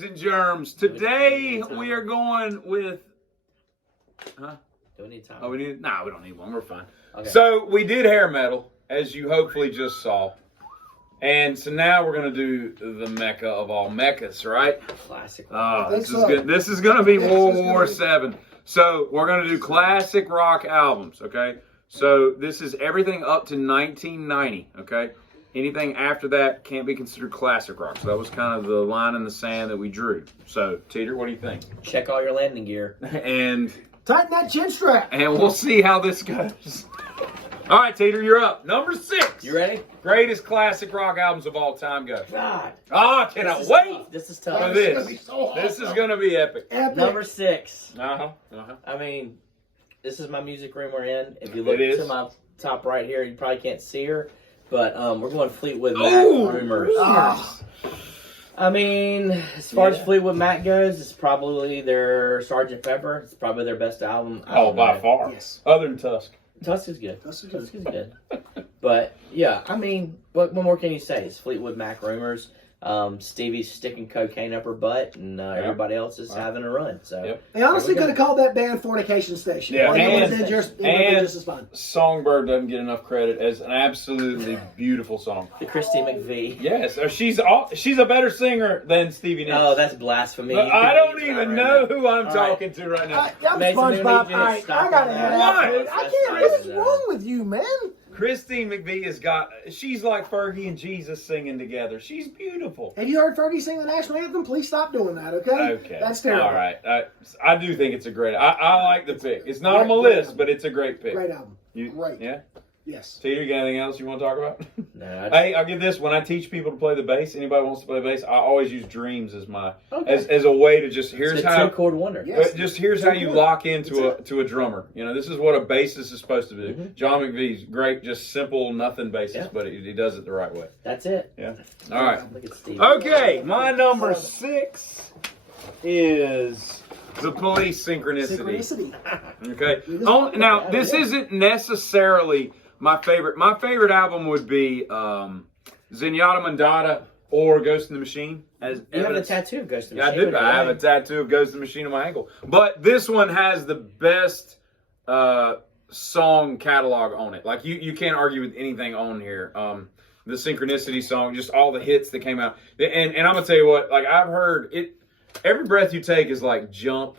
Boobies and Germs. Today we are going with. Huh? Do we need time? Oh, we need. Nah, we don't need one. We're fine. Okay. So we did hair metal, as you hopefully just saw, and so now we're gonna do the mecca of all meccas, right? Classic. This is good. This is gonna be World War VII. So we're gonna do classic rock albums. Okay. So this is everything up to 1990. Okay. Anything after that can't be considered classic rock. So that was kind of the line in the sand that we drew. So, Teeter, what do you think? Check all your landing gear. And tighten that chin strap. And we'll see how this goes. All right, Teeter, you're up. Number 6. You ready? Greatest classic rock albums of all time. Go. God. I cannot wait. Tough. This is tough. For this is going to be epic. Number 6. Uh-huh. I mean, this is my music room we're in. If you look to my top right here, you probably can't see her. But we're going Fleetwood Mac Rumors. I mean, as far as Fleetwood Mac goes, it's probably their Sgt. Pepper. It's probably their best album. Oh, by far. Yes. Other than Tusk. Tusk is good. Tusk is good. But, yeah, I mean, what more can you say? It's Fleetwood Mac Rumors. Stevie's sticking cocaine up her butt, and everybody else is having a run. So they honestly could have called that band Fornication Station. Yeah, and just as fun. Songbird doesn't get enough credit as an absolutely beautiful song. The Christy McVie. Yes, she's a better singer than Stevie Nicks. Oh, that's blasphemy. I don't even know who I'm talking to right now. I'm SpongeBob. I gotta head out. Dude. I can't. What is wrong with you, man? Christine McVie she's like Fergie and Jesus singing together. She's beautiful. Have you heard Fergie sing the national anthem? Please stop doing that, okay? Okay. That's terrible. All right. I do think it's a great, I like the pick. It's not on my list, but it's a great pick. Great album. Great. Yeah? Yes. Teeter, you got anything else you want to talk about? No. Hey, I'll give this. When I teach people to play the bass, anybody wants to play the bass, I always use Dreams as my as a way to just it's a two-chord wonder. Yes. Just here's how you lock into a drummer. You know, this is what a bassist is supposed to do. Mm-hmm. John McVie's great, just simple, nothing bassist, but he does it the right way. That's it. Yeah. All right. Look at Steve. Okay, my number 6 is the Police Synchronicity. Okay. Now, this isn't necessarily my favorite. My favorite album would be Zenyatta Mandata or Ghost in the Machine. You have a tattoo of Ghost in the Machine. Yeah, I do. I have a tattoo of Ghost in the Machine on my ankle. But this one has the best song catalog on it. Like, you can't argue with anything on here. The Synchronicity song, just all the hits that came out. And I'm going to tell you what, like, I've heard it. Every Breath You Take is like Jump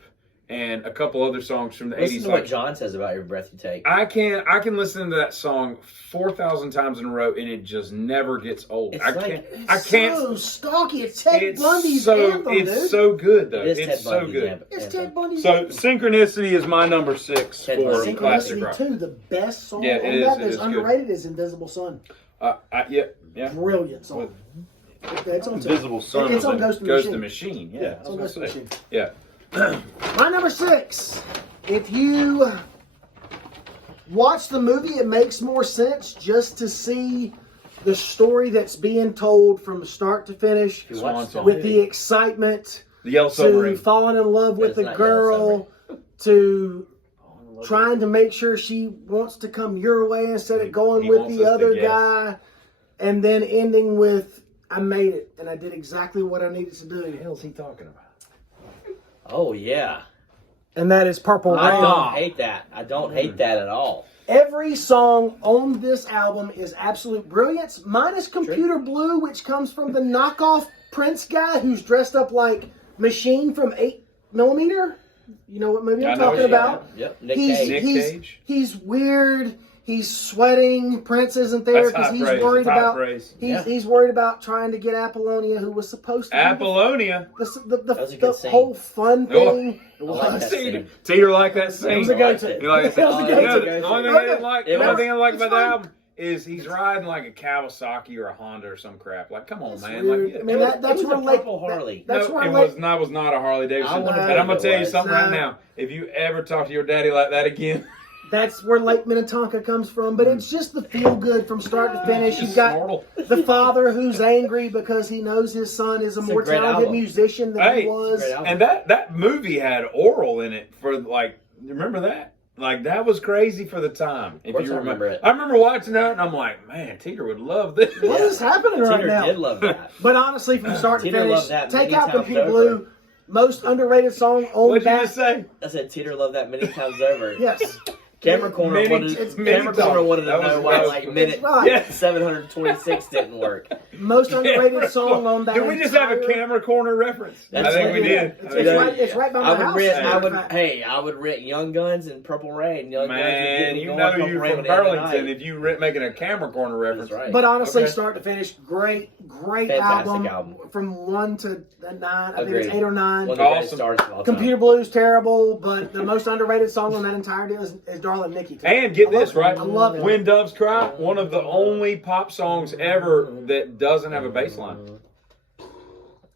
and a couple other songs from the 80s. Listen to what John says about Every Breath You Take. I can listen to that song 4,000 times in a row, and it just never gets old. It's so stalky. It's Ted Bundy's anthem, dude. It's so good, though. It's Ted so good. Anthem. It's Ted Bundy's anthem. Synchronicity is my number 6 for classic rock. Synchronicity 2, the best song on that that's underrated is Invisible Sun. Yeah. Brilliant song. It's on Invisible Sun. It's on Ghost in the Machine. Yeah. It's on Ghost in the Machine. Yeah. My number 6. If you watch the movie, it makes more sense just to see the story that's being told from start to finish with the excitement, the Yellow Submarine, to falling in love with a girl, to trying to make sure she wants to come your way instead of going with the other guy, and then ending with, I made it and I did exactly what I needed to do. What the hell is he talking about? Oh, yeah. And that is Purple Rain. I don't hate that. I don't hate that at all. Every song on this album is absolute brilliance, minus Computer Blue, which comes from the knockoff Prince guy who's dressed up like Machine from 8mm. You know what movie I'm talking about? Yep. Nick Cage. He's weird. He's sweating. Prince isn't there because he's worried about he's worried about trying to get Apollonia, who was supposed to Apollonia. The whole fun thing. Teeter like that scene. It was a go-to. The only thing I like about the album is he's riding like a Kawasaki or a Honda or some crap. Like, come on, man. Like, I mean, that's where purple Harley. That's no, where it was not a Harley Davidson. And I'm gonna tell you something right now. If you ever talk to your daddy like that again. That's where Lake Minnetonka comes from, but it's just the feel good from start to finish. You've got the father who's angry because he knows his son is a more talented musician than he was. And that movie had Oral in it for, like, remember that? Like, that was crazy for the time. If course you I remember it. I remember watching that, and I'm like, man, Teeter would love this. What is happening right Teeter now? did love that. But honestly, from start to Teeter finish, loved that take many out times Computer over. Blue, most underrated song on What'd you that. just say? I said Teeter loved that many times over. Yes. Camera Corner Many- wanted, it's Camera many Corner wanted to times. That know was- why that was- like minute right. 726 didn't work. Most underrated song on that. Did we just have a entire- Camera Corner reference? That's I think we what- did. It's right by my house. I would rent Young Guns and Purple Rain. Young Guns would get Man, me you going, know Purple you Rain from would end the Burlington night. if you making a Camera Corner reference. That's right. But honestly, Okay. start to finish, great Fantastic album. album. From 1 to 9. I think Agreed. it's 8 or 9. One of the greatest Awesome. stars of all time. Computer Blues terrible, but the most underrated song on that entire deal is Darling Nikki. And get I love this, it. right? I love it. When Doves Cry, one of the only pop songs ever that doesn't have a bass line.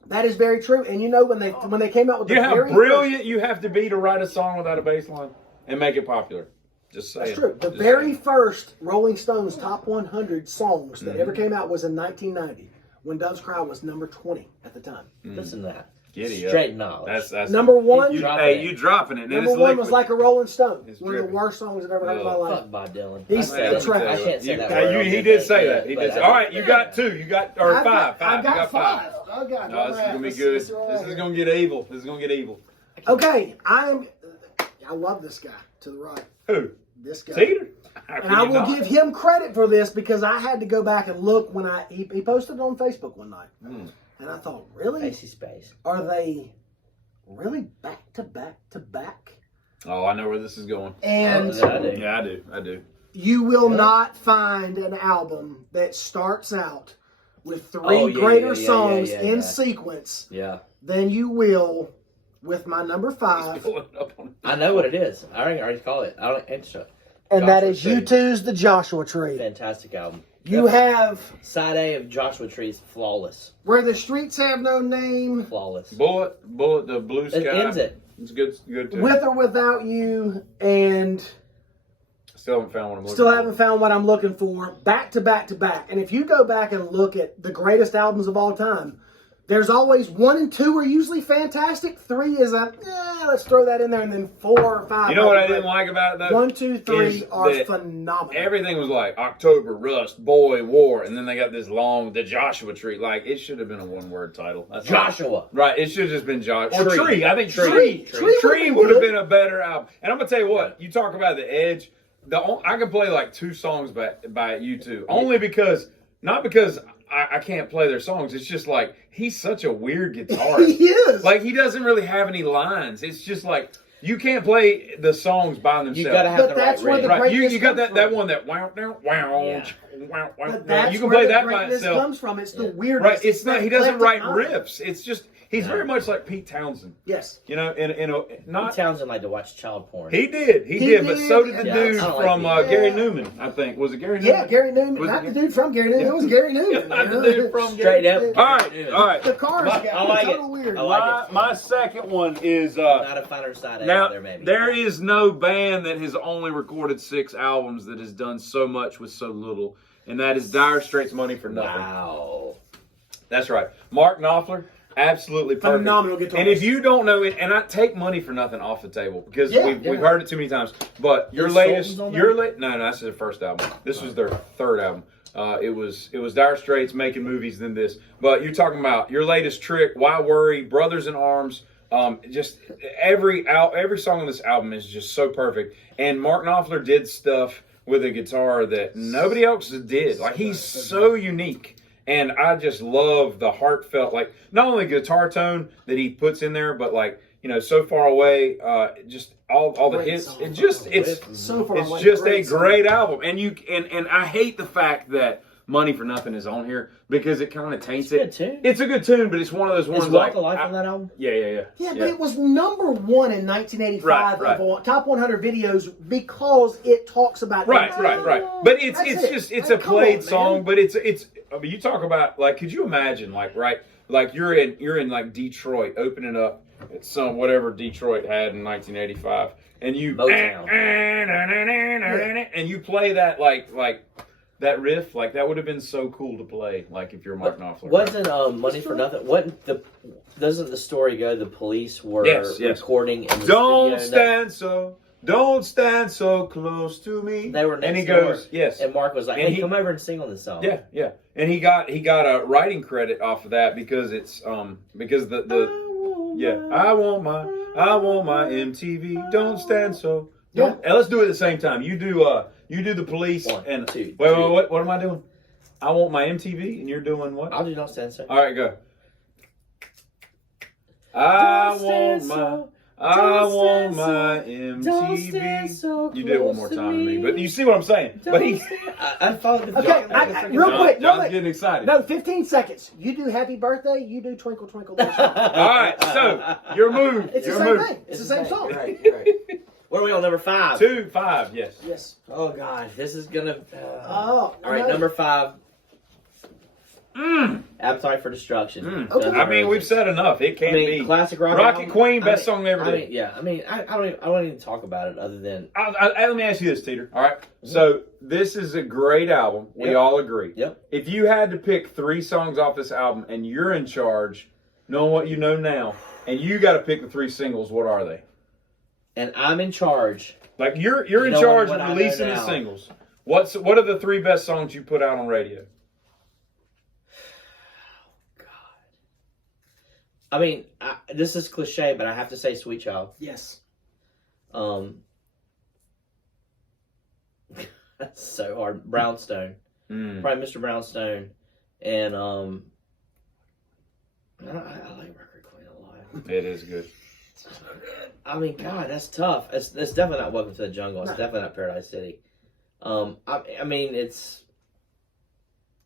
That is very true. And you know when they came out with You the know how very brilliant you have to be to write a song without a bass line and make it popular. Just saying. That's true. The Just very saying. first Rolling Stones top 100 songs that ever Mm-hmm. came out was in 1990, when Doves Cry was number 20 at the time. Listen to that. Giddy up. Straight knowledge. That's Number one, You, dropping hey, it. you dropping it. And number it's one liquid. was Like a Rolling Stone. It's One of the dripping. worst songs I've ever heard in my life. Fuck Bob Dylan. He's I the trash. I can't say You- that hey, word. he did say that. He But did. I- All right, you got 2. You got or I've five. I've You got got 5. I got No, this is gonna be good. This is gonna get evil. This is gonna get evil. Okay, I love this guy to the right. Who? This guy. Teeter? And I will give him credit for this because I had to go back and look when he posted it on Facebook one night. And I thought, really? Icy Space. Are they really back to back to back? Oh, I know where this is going. And I do. Yeah, I do. you will not find an album that starts out with 3 Oh, yeah, greater yeah, songs yeah, in yeah. sequence Yeah. than you will with my number 5. Pull it up on- I know what it is. I already call it. I don't answer. And that is Joshua Tree. U2's The Joshua Tree. Fantastic album. You have Side A of Joshua Tree's flawless. Where the Streets Have No Name, Flawless. Bullet, the blue sky. It ends it. It's good too. With or Without You, and Still haven't found what I'm looking still for. haven't found what I'm looking for. Back to back to back. And if you go back and look at the greatest albums of all time, there's always 1 and 2 are usually fantastic. 3 is let's throw that in there, and then 4 or 5. You know what I didn't like about it though? 1, 2, 3 Is are that phenomenal. Everything was like October, Rust, Boy, War, and then they got this long, the Joshua Tree. Like, it should have been a one-word title. That's Joshua. Right, it should have just been Joshua. Or Tree. Tree. I think Tree. Tree would have been a better album. And I'm going to tell you what, you talk about the edge. I can play like 2 songs by U2. Only because, not because I can't play their songs. It's just like, he's such a weird guitarist. He is. Like, he doesn't really have any lines. It's just like, you can't play the songs by themselves. You gotta have But the that's right where the rhythm. Right, you greatness got comes that from. one that wow, Yeah. But that's you can where play the that by greatness itself. comes from. It's the weirdness. Right, it's not. He doesn't write eclectic mind. riffs. It's just he's very much like Pete Townsend. Yes. You know, in a not. Townsend like to watch child porn. He did, but so did the Yeah, dude I don't from like Gary Pete. Newman. I think was it Gary Newman? Yeah, Gary Newman. Was Not it- the dude from Gary Newman. It was Gary Newman. Not the you know? dude from Straight Gary. up. All right. The cars My- got I like total it. weird. I like My second one is Not a finer side A now out there, maybe. there is no band that has only recorded 6 albums that has done so much with so little, and that is Dire Straits' Money for Nothing. Wow. That's right. Mark Knopfler, absolutely perfect. Phenomenal guitarist. And if you don't know it, and I take Money for Nothing off the table because Yeah, we've heard it too many times. But your Is latest, Sultan's on your there? no, that's their first album. This was their 3rd album. It was Dire Straits making movies than this. But you're talking about your latest trick, Why Worry, Brothers in Arms. Just every song on this album is just so perfect. And Mark Knopfler did stuff with a guitar that nobody else did. Like, he's so unique. And I just love the heartfelt, like, not only guitar tone that he puts in there, but like, you know, So Far Away, just all the Great hits. song. It's So far it's away, just a song. great album. And I hate the fact that Money for Nothing is on here because it kind of taints it. It's a good tune. It's a good tune, but it's one of those ones Is like Walk Alive on that album? Yeah. Yeah, but it was number 1 in 1985 Right. of all top 100 videos because it talks about Right. But it's That's it. just it's Like, a come on, played man. song, but it's I mean, you talk about, like, could you imagine, like, right, like you're in like Detroit opening up at some whatever Detroit had in 1985, and you Motown. and you play that like that riff, like that would have been so cool to play, like if you're Mark Knopfler. Wasn't Money for Nothing? Doesn't the story go? The police were Yes. recording in the Don't studio. stand so Don't stand so close to me. They were next and he door, goes, yes. And Mark was like, And hey, come over and sing on this song. Yeah, yeah. And he got a writing credit off of that because it's because the I want my MTV. Don't stand so. Don't. And let's do it at the same time. You do the Police. One, and two, wait, three. what am I doing? I want my MTV, and you're doing what? I'll do Don't Stand So. All right, go. I want my MTV. So You did it one more time to me, but you see what I'm saying. But he, I followed the Okay, real quick. John's getting excited. No, 15 seconds. You do Happy Birthday. You do Twinkle Twinkle Little Star. All right, so your move. It's the your same move. thing. It's the same song. You're right. What are we on, number 5? 2, 5, yes. Yes. Oh, God. This is going to... Oh. All right, number 5. Mm. Appetite for Destruction. Okay. I mean, we've said enough. It can't be classic rock Rocket album. Queen, best song ever. I don't even talk about it other than. Let me ask you this, Teeter. All right, so this is a great album. We Yep. all agree. Yep. If you had to pick 3 songs off this album, and you're in charge, knowing what you know now, and you got to pick the 3 singles, what are they? And I'm in charge. Like you're in Knowing charge what of I know releasing the now. singles. What are the 3 best songs you put out on radio? I mean, this is cliche, but I have to say Sweet Child. Yes. That's so hard. Brownstone. Probably Mr. Brownstone. And, I like Record Queen a lot. It is good. I mean, God, that's tough. It's definitely not Welcome to the Jungle. It's definitely not Paradise City. I mean, it's...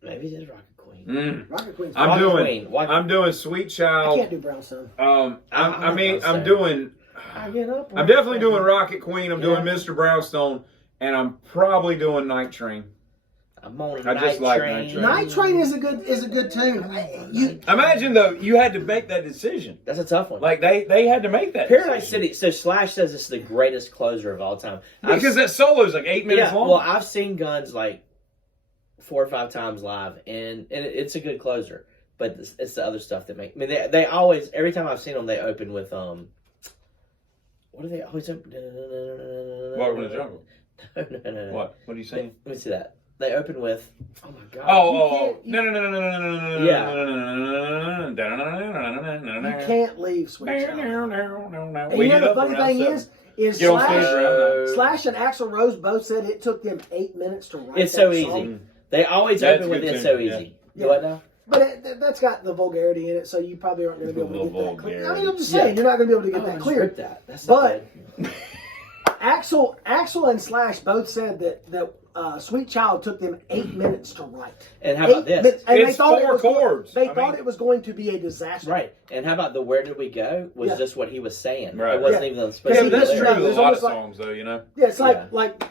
Maybe it is Rocket Queen. Rocket Queen's I'm doing Sweet I Child. can't do Brownstone. I'm doing. I get up. I'm definitely doing Rocket Queen. I'm doing Mr. Brownstone, and I'm probably doing Night Train. I'm on I just like Train. Night Train. Night Train is a good tune. Imagine though, you had to make that decision. That's a tough one. Like they had to make that. Paradise decision. City. So Slash says it's the greatest closer of all time. Because that solo is like 8 minutes long. Well, I've seen Guns like 4 or 5 times live, and it's a good closer. But it's the other stuff that make. I mean, they always, every time I've seen them, they open with what do they always open? Welcome to the Jungle. No. What are you saying? Let me see that. They open with. Oh my God. No. You can't leave Sweet Child. And We you know get the up funny around thing 7. is Get on stage around 9. Slash and Axl Rose both said it took them 8 minutes to write. It's so that easy. song. They always That's open with good "It's too, so yeah. easy." Yeah. What now? But that's got the vulgarity in it, so you probably aren't going to be able to get that clear. I mean, I'm just saying, Yeah. you're not going to be able to get Oh, that just clear. rip that. That's not But bad. Axl and Slash both said that Sweet Child took them 8 minutes to write. And how about 8 this? minutes, and It's 4 chords. They thought it was going to be a disaster. Right. And how about the "Where Did We Go" was Yeah. just what he was saying. Right. It wasn't Yeah. even supposed Yeah, to Yeah, be but that's the true lyrics. with There's a lot of almost like- songs, though. You know. Yeah, it's Yeah. like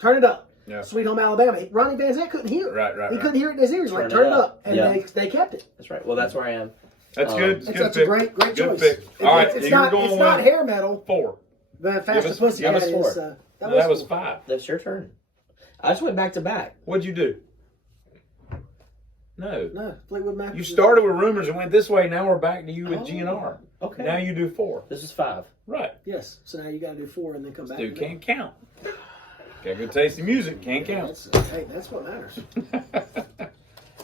Turn It Up. Yeah. Sweet Home Alabama. Ronnie Van Zant couldn't hear it. Right. He couldn't hear it in his ears. Like, Turn It Turn It Up. And Yeah. they kept it. That's right. Well, that's where I am. That's good. It's That's good a pick. great Good choice. pick. All right, It's you're not going not with hair metal. 4. The Faster us- Pussy give us is, 4. that was 4. 5. That's your turn. I just went back to back. What'd you do? No. No, Fleetwood Mac. You started with Rumors and went this way. Now we're back to you with GNR. Okay. Now you do 4. This is 5. Right. Yes. So now you got to do 4 and then come back. Dude to me. can't count. Got good taste in music. Can't count. That's what matters.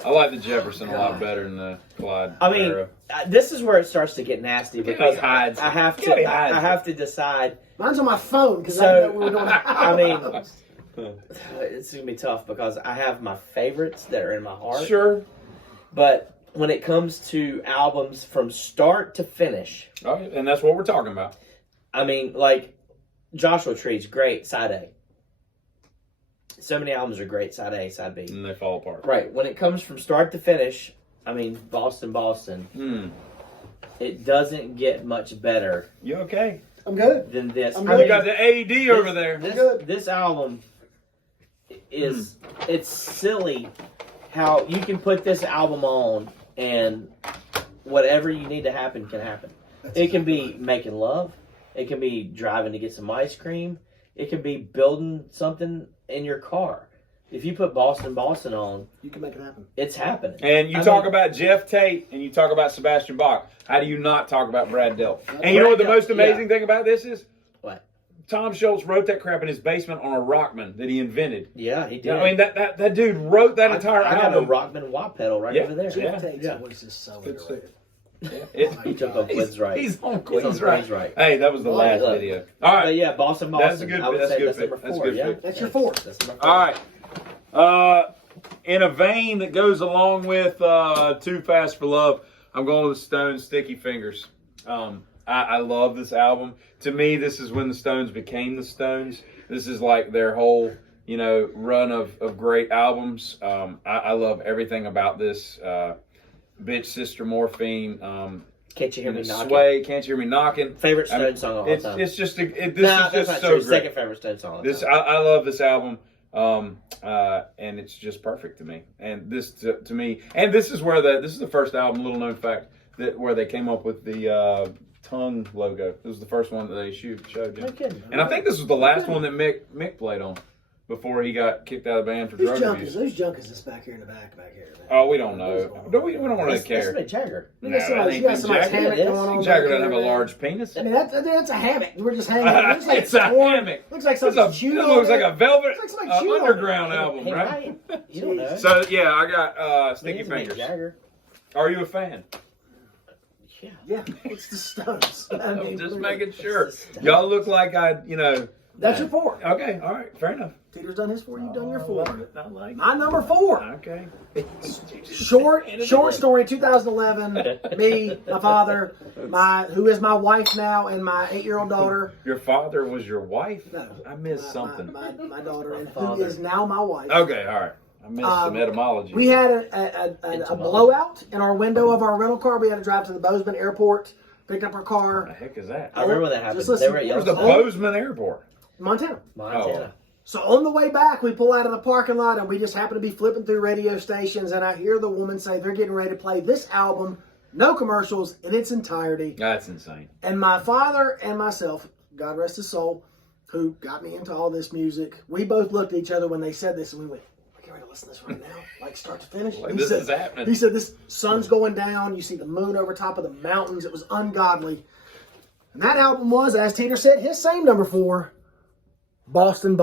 I like the Jefferson a lot better than the Clyde. I mean, era. this is where it starts to get nasty because hides. I have Gabby to. hides I have to decide. Mine's on my phone because I So, know we were doing. I mean, it's gonna be tough because I have my favorites that are in my heart. Sure. But when it comes to albums from start to finish, All right, and that's what we're talking about. I mean, like Joshua Tree's great, side A. So many albums are great, side A, side B. And they fall apart. Right. When it comes from start to finish, I mean, Boston, it doesn't get much better You okay? I'm good. than this. I'm I good. You mean, got the AED over there. This album is it's silly how you can put this album on and whatever you need to happen can happen. It can be making love. It can be driving to get some ice cream. It can be building something in your car. If you put Boston on, You can make it happen. it's happening. And you talk about Jeff Tate and you talk about Sebastian Bach. How do you not talk about Brad Delp? And you know what the most amazing thing about this is? What? Tom Schultz wrote that crap in his basement on a Rockman that he invented. Yeah, he did. You know, I mean, that dude wrote that entire I album. got a Rockman wah pedal right over there. Jeff Tate's voice is so underrated. He took on Quiz Right. He's on Quiz Right. Hey, that was the last video. All right. But yeah, Boston. That's a good. I would That's say good. that's number That's 4. good. Yeah, That's your 4. That's number 4. All right. In a vein that goes along with Too Fast for Love, I'm going with Stones' Sticky Fingers. I love this album. To me, this is when the Stones became the Stones. This is like their whole, run of great albums. I love everything about this. Bitch, Sister Morphine. Can't You Hear Me Knocking? Sway, Can't You Hear Me Knocking? Favorite Stones song of all time. It's just this is that's just not so true. great. Second favorite Stones song. I love this album. And it's just perfect to me. And this to me, and this is the first album, little known fact, where they came up with the tongue logo. This was the first one that they showed. No kidding. And I think this was the last one that Mick played on before he got kicked out of the band for drug abuse. Whose junk is this back here in the back here? Oh, we don't know. We don't really care. That's Mick Jagger. You got somebody's hammock going on. Jagger doesn't have a large penis. I mean, that's a hammock. We're just hanging out. It It's a hammock. Looks like It something chewed on looks like it. a Velvet Looks like somebody chewed on Underground it. album, Hey, right? Ryan, you don't know. So yeah, I got Sticky He's Mick Fingers. Jagger. Are you a fan? Yeah, it's the Stones. I'm just making sure. Y'all look like That's your 4. Okay, all right, fair enough. Peter's done his 4. You've done your I 4. like it. I like it. My number 4. Okay. Short story, 2011. Me, my father, who is my wife now, and my 8-year-old daughter. Your father was your wife? No, I missed something. My daughter, and who is now my wife. Okay, all right. I missed some etymology. We had a blowout in our window of our rental car. We had to drive to the Bozeman airport, picked up our What car. the heck is that? I remember when that happened. Just listen. They were at Where's the Yellowstone. Bozeman Airport? Montana. Montana. So on the way back, we pull out of the parking lot, and we just happen to be flipping through radio stations, and I hear the woman say they're getting ready to play this album, no commercials, in its entirety. That's insane. And my father and myself, God rest his soul, who got me into all this music, we both looked at each other when they said this, and we went, "We can ready to listen to this right now, like start to finish." Like, this is happening. He said, "This sun's going down. You see the moon over top of the mountains. It was ungodly." And that album was, as Teeter said, his same number 4, Boston.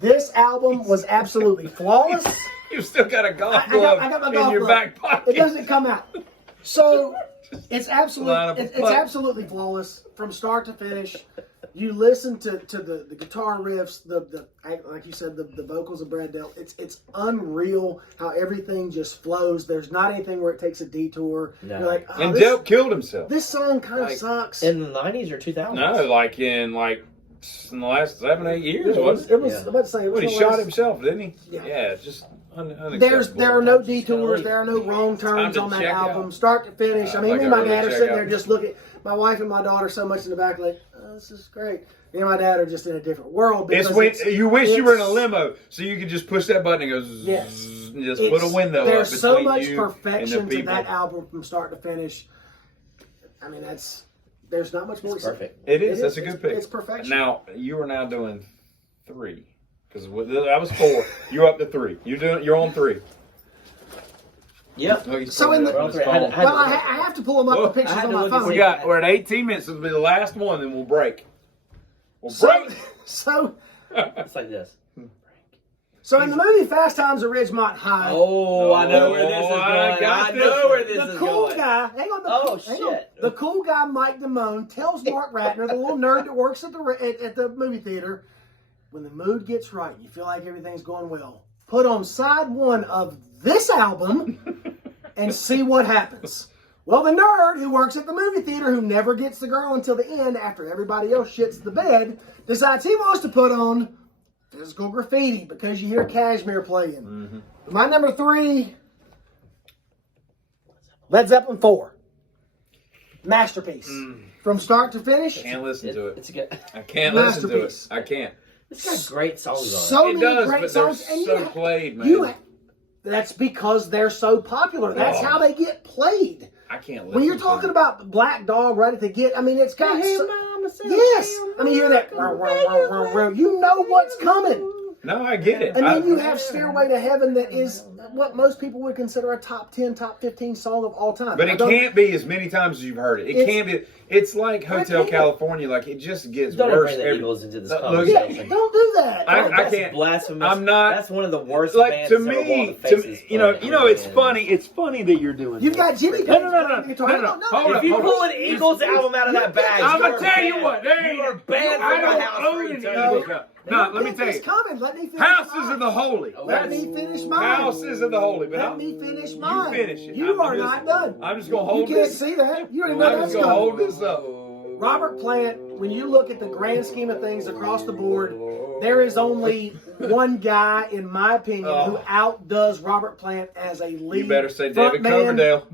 This album was absolutely flawless. You still got a golf I glove got my in golf your glove. back pocket. It doesn't come out. So it's Line up absolutely a it's putt. absolutely flawless from start to finish. You listen to the guitar riffs, the like you said, the vocals of Brad Delp. It's unreal how everything just flows. There's not anything where it takes a detour. No. You're like, oh, And this, Delp killed himself. this song kind of Like, sucks. In the 90s or 2000s? No, like in the last 7-8 years, it wasn't was, it? I'm about to say, it was But he the shot last- himself, didn't he? Yeah. Just unacceptable. There are no Just gotta detours. leave. There are no wrong turns to on that check album, out. start to finish. I mean, Like me and my early dad are check sitting out. there just looking. My wife and my daughter so much in the back, like, oh, this is great. Me and my dad are just in a different world. It's Because when you wish you were in a it's- limo, so you could just push that button and go zzz, Yes. and just put a window up There's between so much you and perfection the to people. that album from start to finish. I mean, there's not much more It's to say. perfect. It is. That's a good pick. It's perfection. Now you are now doing 3 because that was 4. You're up to 3. You're on 3. Yep. Oh, he's So in pulling the- it up on his Well, phone. Well, I have to pull them up Whoa. the pictures I had on to my look and phone. see. We're at 18 minutes. This will be the last one, then we'll break. We'll So, break. so It's like this. in the movie Fast Times at Ridgemont High, Oh, I know where this is Oh, going. I got I know where this the is cool going. guy, hang on, hang on. shit. The cool guy Mike Damone tells Mark Ratner, the little nerd that works at the movie theater, when the mood gets right, you feel like everything's going well, put on side 1 of this album and see what happens. Well, the nerd who works at the movie theater, who never gets the girl until the end after everybody else shits the bed, decides he wants to put on Physical Graffiti because you hear Cashmere playing. Mm-hmm. My number 3, Led Zeppelin 4. Masterpiece. From start to finish. Can't listen to it. It's a good. I can't listen to it. Masterpiece. I can't. It's got great songs on it. So It many does, great but they're songs. And so played, man. That's because they're so popular. That's Oh. how they get played. I can't listen When you're to talking it. about the Black Dog right at the get, I mean, it's got. Hey, so- mama said, yes. hey, I mean, you hear that. mama, You know what's coming. No, I get it. And then you have Stairway to Heaven that is what most people would consider a top 10, top 15 song of all time. But it can't be as many times as you've heard it. It can't be. It's like Hotel California. Like, it just gets worse. Don't bring the Eagles into this Yeah, conversation. don't do that. I can't. Blasphemous. I'm not. That's one of the worst Like, bands to that's ever me, walked the face of this planet. it's funny. It's funny that you're doing You've this. got Jimmy Page. No. Hold If you up. pull an Eagles album out of that bag, I'm you're gonna tell you banned. what. You are banned I from my don't house own for an eternity. Eagles. No, let me tell you. Coming. Let me finish Houses mine. of the Holy. Let me finish mine. Houses of the Holy. But Let me finish mine. You finish it. You are not done. I'm just gonna You hold can't this. see that. You don't even I'm know just that's gonna coming. hold this up. Robert Plant, when you look at the grand scheme of things across the board, there is only one guy, in my opinion, who outdoes Robert Plant as a lead. You better say front David man, Coverdale.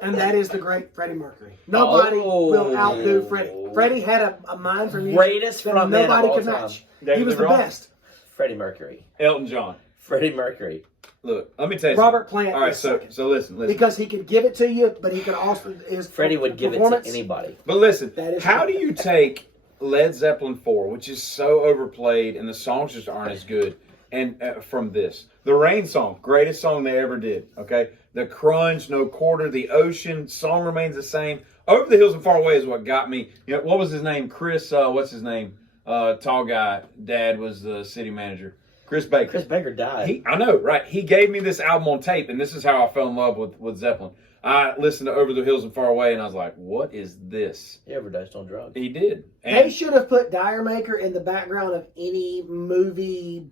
and that is the great Freddie Mercury. Nobody will outdo Freddie. Freddie had a mind for music Greatest that frontman nobody of all could time. match. David He was the Lee Roth? best. Freddie Mercury. Elton John. Freddie Mercury. Look, let me tell you. Robert something. Plant All right, is so second. listen. Because he could give it to you, but he could also Freddie would give it to performance. anybody. But listen, That is how true. do you take Led Zeppelin 4, which is so overplayed and the songs just aren't as good, and from this? The Rain song, greatest song they ever did, okay? The Crunch, No Quarter, The Ocean, song remains the same. Over the Hills and Far Away is what got me. You know, what was his name? Chris, what's his name? Tall guy. Dad was the city manager. Chris Baker. Chris Baker died. I know, right? He gave me this album on tape, and this is how I fell in love with Zeppelin. I listened to Over the Hills and Far Away, and I was like, what is this? He overdosed on drugs. He did. They And should have put Dire Maker in the background of any movie.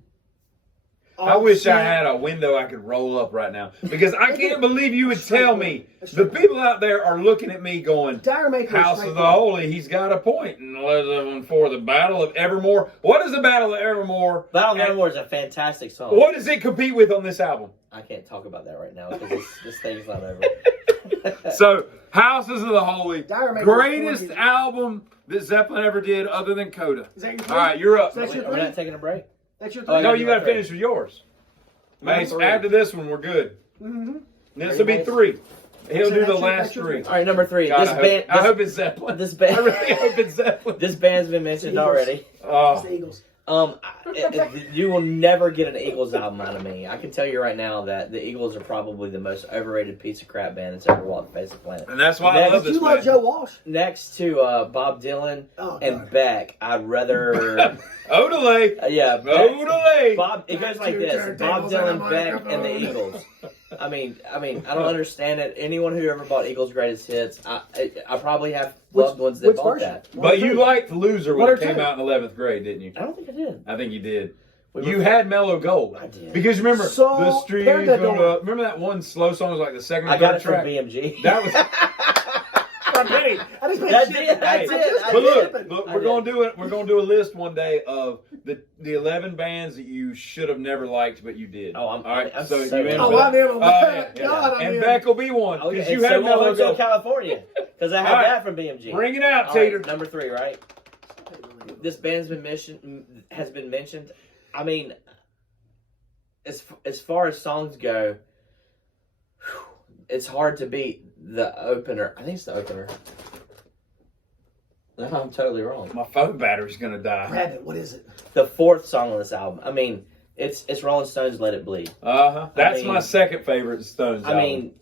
I wish I had a window I could roll up right now, because I can't believe you would tell me. The people out there are looking at me going, Dire Maker. House of the Holy, he's got a point. And for the Battle of Evermore. What is the Battle of Evermore? Battle of Evermore is a fantastic song. What does it compete with on this album? I can't talk about that right now because this thing's not over. So, Houses of the Holy, Dire Maker greatest was album that Zeppelin ever did other than Coda. Is that your All right, you're up. That's your Are we not taking a break? That's your Oh, three. No, yeah. you got to finish with yours. Mace, after this one, we're good. Mm-hmm. This will be 3. He'll So do the that's your- last that's your 3. All right, number 3. God, This I hope it's Zeppelin. This band. I really hope it's Zeppelin. This band's been mentioned Eagles. already. It's Oh, the Eagles. You will never get an Eagles album out of me. I can tell you right now that the Eagles are probably the most overrated piece of crap band that's ever walked the face of the planet. and that's why I love But this you love man. Joe Walsh. Next to Bob Dylan Oh, and God. Beck, I'd rather. Odelay. Yeah, Beck, Odelay. Bob. It goes like this: Bob Dylan, Beck, and the Eagles. I mean, I don't understand it. Anyone who ever bought Eagles' greatest hits, I probably have loved ones that which bought version? that. But you liked Loser when One or it came two? out in 11th grade, didn't you? I don't think I did. I think you did. We You were- had Mellow Gold. I did. Because remember, So, the street. Paradise- Remember that one slow song was like the second or I got third it from track? BMG. That was. I just made That shit. did. I Hey, did. But look, did. look, I we're did. gonna do it. We're gonna do a list one day of the 11 bands that you should have never liked, but you did. Oh, I'm- all right. I'm So so you in in. Oh, for that? I'm in on that. yeah. God, I'm And in. Beck will be one Okay, because and you so had we'll Mellow Hotel Gold. California because I had All right. that from BMG. Bring it out, All right, Tater. number 3, right? This band's been mentioned. I mean, as far as songs go, it's hard to beat the opener. I think it's the opener. No, I'm totally wrong. My phone battery's gonna die. Grab it. What is it? The 4th song on this album. I mean, it's Rolling Stones' "Let It Bleed." That's mean- my second favorite Stones I album. mean,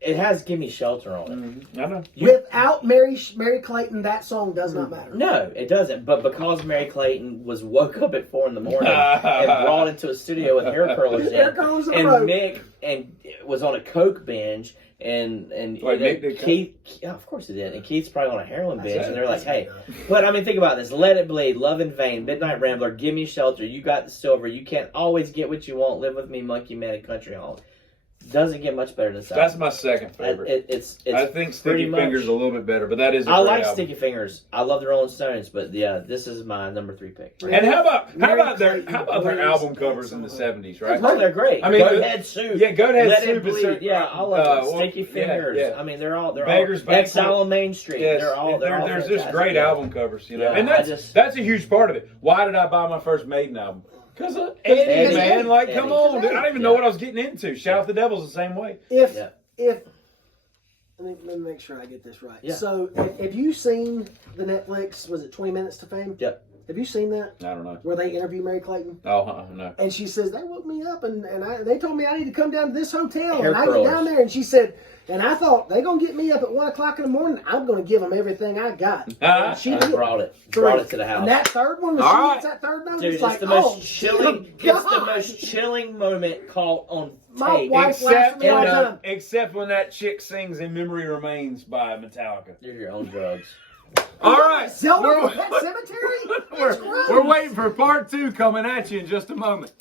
it has "Give Me Shelter" on it. I know. Without Mary Clayton, that song does not matter. No, it doesn't. But because Mary Clayton was woke up at 4 a.m. and brought into a studio with hair curlers Hair in, curlers in the and road. Mick was on a coke binge, and Wait, you know, Mick did coke? Keith, yeah, of course he did, and Keith's probably on a heroin binge, and they're like, That's hey, but I mean, think about this: "Let It Bleed," "Love in Vain," "Midnight Rambler," "Give Me Shelter," "You Got the Silver," "You Can't Always Get What You Want," "Live With Me," "Monkey Man," and "Country Hall." Doesn't get much better than this That's album. my second favorite. It's I think pretty Sticky much- Fingers a little bit better, but that is a I great like album. Sticky Fingers. I love the Rolling Stones, but yeah, this is my number 3 pick. And how about Mary their Clayton their album plays covers that in the song. 70s, right? Oh, they're great. I mean, Go Ahead Soup. Yeah, Go Ahead Let Soup It is Bleed. certain- Yeah, I love it. Sticky yeah, Fingers. yeah. I mean, they're all Beggars all Banquet. Exile on Main Street. Yes, They're all there's just fantastic. great Yeah. album covers, you know, Yeah, and I that's just- that's a huge part of it. Why did I buy my first Maiden album? Because of Eddie, Eddie. man. Like, come Eddie. on, dude. I didn't even know Yeah. what I was getting into. Shout Out the Devil's the same way. If Yeah. let me make sure I get this right. Yeah. So, have you seen the Netflix? Was it 20 Minutes to Fame? Yep. Have you seen that? I don't know. Where they interview Mary Clayton? Oh, no. And she says, they woke me up and they told me I need to come down to this hotel. Hair and I curlers. get down there and she said, and I thought, they're going to get me up at 1 o'clock in the morning. I'm going to give them everything I got. And she I did. brought it to the house. And that third one, when All she right. gets that third note, Dude, it's it's like, the most oh, chilling. dear It's the God. most chilling moment caught on My tape. wife laughs at me all the time. Except when that chick sings "In Memory Remains" by Metallica. You're your own drugs. All right, Zelda from Pet Cemetery? That's gross. we're waiting for part 2 coming at you in just a moment.